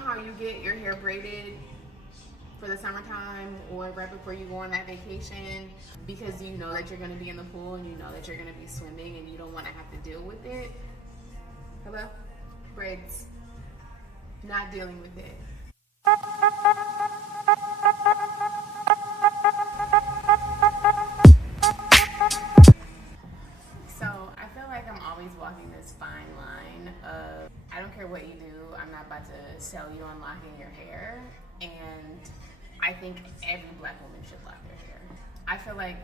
know how you get your hair braided for the summertime or right before you go on that vacation because you know that you're going to be in the pool and you know that you're going to be swimming and you don't want to have to deal with it? Hello? Braids. Not dealing with it. So I feel like I'm always walking this fine line of I don't care what you do, I'm not about to sell you on locking your hair. And I think every black woman should lock their hair. I feel like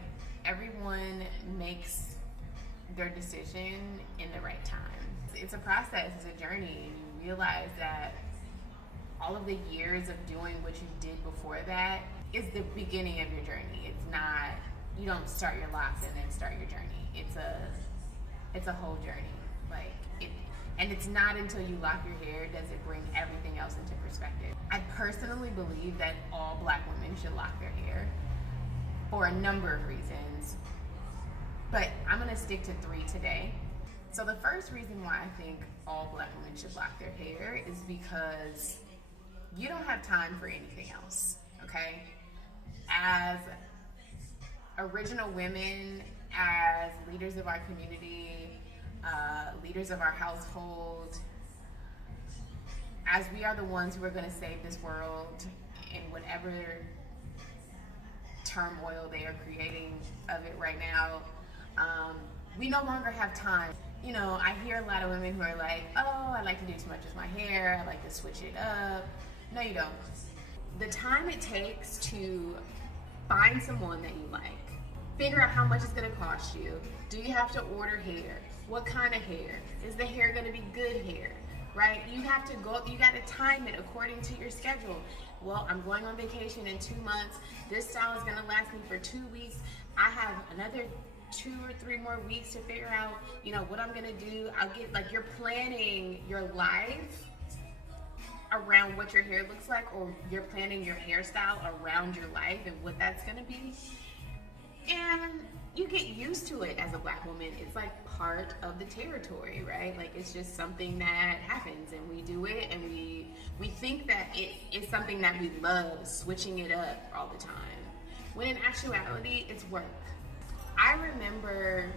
everyone makes their decision in the right time. It's a process, it's a journey, and you realize that all of the years of doing what you did before that is the beginning of your journey. It's not, you don't start your locks and then start your journey. It's a whole journey. And it's not until you lock your hair does it bring everything else into perspective. I personally believe that all black women should lock their hair for a number of reasons, but I'm gonna stick to 3 today. So the first reason why I think all black women should lock their hair is because you don't have time for anything else, okay? As original women, as leaders of our community, leaders of our household, as we are the ones who are going to save this world in whatever turmoil they are creating of it right now, we no longer have time. You know, I hear a lot of women who are like, oh, I like to do too much with my hair, I like to switch it up. No, you don't. The time it takes to find someone that you like, figure out how much it's going to cost you. Do you have to order hair? What kind of hair? Is the hair going to be good hair? Right? You have to go, you got to time it according to your schedule. Well, I'm going on vacation in 2 months. This style is going to last me for 2 weeks. I have another 2 or 3 more weeks to figure out, you know, what I'm going to do. You're planning your life around what your hair looks like, or you're planning your hairstyle around your life and what that's going to be. And you get used to it as a black woman. It's like part of the territory, right? Like it's just something that happens and we do it, and we think that it is something that we love, switching it up all the time. When in actuality, it's work. I remember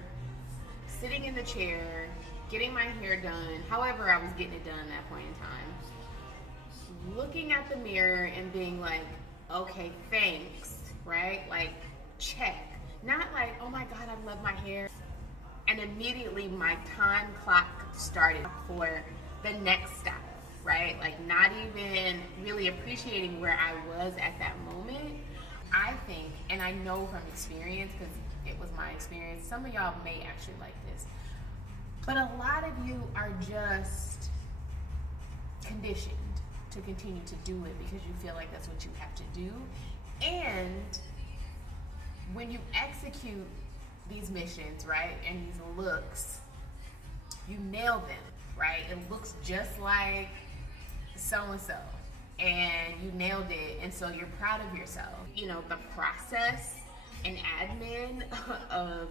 sitting in the chair, getting my hair done, however I was getting it done at that point in time, looking at the mirror and being like, okay, thanks, right? Like, check. Not like, oh my God, I love my hair. And immediately my time clock started for the next step, right? Like not even really appreciating where I was at that moment. I think, and I know from experience, because it was my experience, some of y'all may actually like this, but a lot of you are just conditioned to continue to do it because you feel like that's what you have to do. And when you execute these missions, right, and these looks, you nail them, right? It looks just like so-and-so, and you nailed it, and so you're proud of yourself. You know, the process and admin of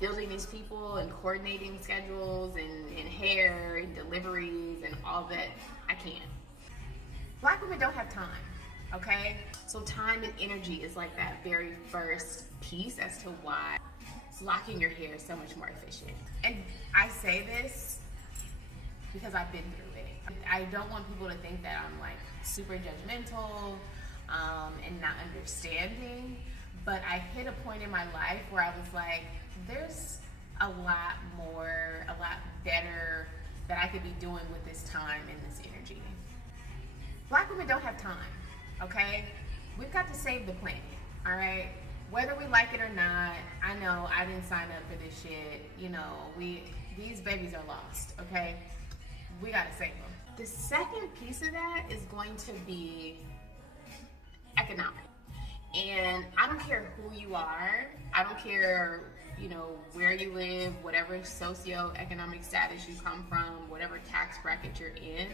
building these people and coordinating schedules and hair and deliveries and all that, I can't. Black women don't have time, okay? So time and energy is like that very first piece as to why locking your hair is so much more efficient. And I say this because I've been through it. I don't want people to think that I'm like super judgmental and not understanding, but I hit a point in my life where I was like, there's a lot more, a lot better that I could be doing with this time and this energy. Black women don't have time, okay? We've got to save the planet, all right? Whether we like it or not, I know I didn't sign up for this shit. You know, these babies are lost, okay? We gotta save them. The second piece of that is going to be economic. And I don't care who you are. I don't care, you know, where you live, whatever socioeconomic status you come from, whatever tax bracket you're in.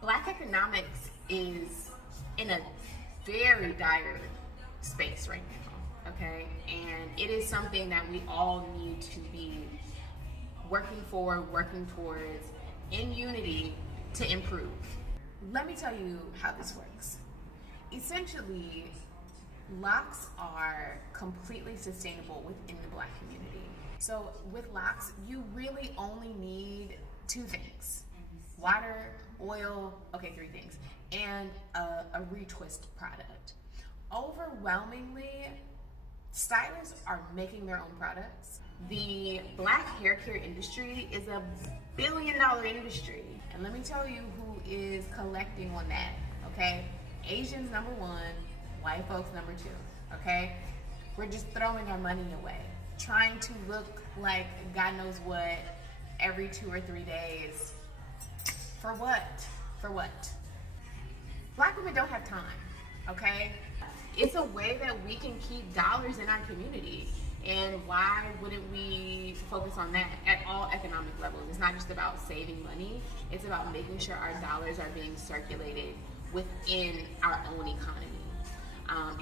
Black economics is in a very dire space right now, okay? And it is something that we all need to be working for, working towards in unity to improve. Let me tell you how this works. Essentially, locks are completely sustainable within the Black community. So with locks, you really only need two things: water, oil, okay, three things, and a retwist product. Overwhelmingly, stylists are making their own products. The Black hair care industry is a billion-dollar industry. And let me tell you who is collecting on that, okay? Asians, number one, white folks, number two, okay? We're just throwing our money away, trying to look like God knows what every 2 or 3 days. For what? For what? Black women don't have time, okay? It's a way that we can keep dollars in our community. And why wouldn't we focus on that at all economic levels? It's not just about saving money. It's about making sure our dollars are being circulated within our own economy.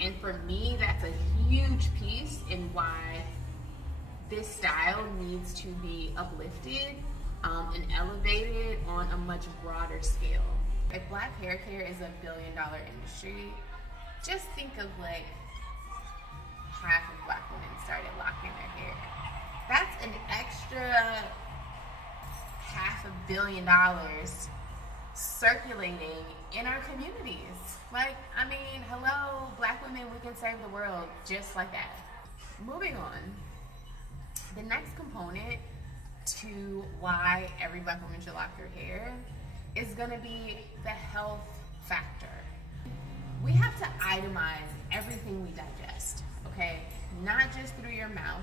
And for me, that's a huge piece in why this style needs to be uplifted and elevated on a much broader scale. If Black hair care is a billion-dollar industry, just think of like half of Black women started locking their hair. That's an extra $500 million circulating in our communities. Like, I mean, hello, Black women, we can save the world just like that. Moving on, the next component to why every Black woman should lock their hair is gonna be the health factor. We have to itemize everything we digest, okay? Not just through your mouth,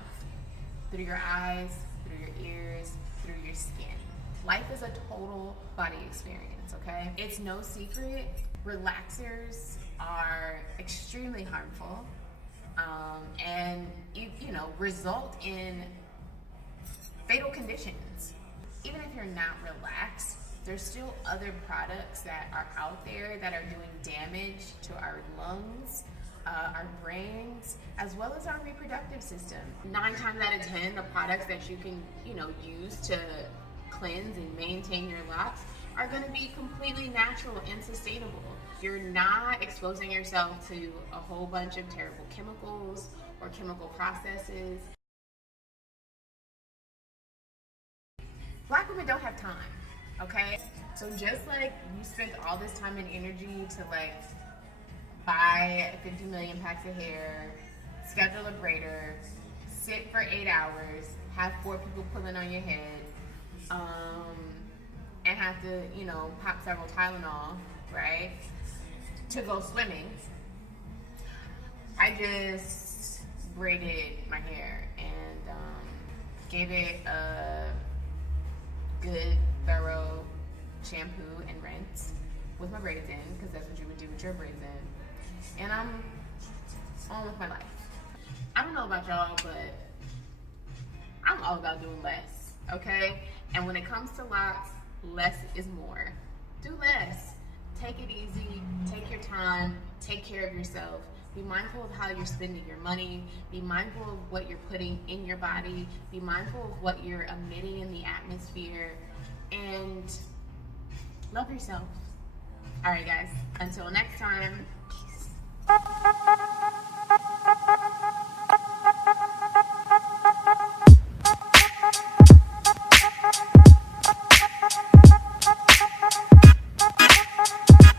through your eyes, through your ears, through your skin. Life is a total body experience, okay? It's no secret, relaxers are extremely harmful and result in fatal conditions. Even if you're not relaxed, there's still other products that are out there that are doing damage to our lungs, our brains, as well as our reproductive system. 9 times out of 10, the products that you can, use to cleanse and maintain your locks are going to be completely natural and sustainable. You're not exposing yourself to a whole bunch of terrible chemicals or chemical processes. Black women don't have time, okay? So just like you spent all this time and energy to buy 50 million packs of hair, schedule a braider, sit for 8 hours, have 4 people pulling on your head, and have to, pop several Tylenol, right, to go swimming. I just braided my hair and gave it a good, thorough shampoo and rinse with my braids in, because that's what you would do with your braids in. And I'm on with my life. I don't know about y'all, but I'm all about doing less, okay? And when it comes to locks, less is more. Do less. Take it easy, take your time, take care of yourself. Be mindful of how you're spending your money. Be mindful of what you're putting in your body. Be mindful of what you're emitting in the atmosphere. And love yourself. All right, guys. Until next time, peace.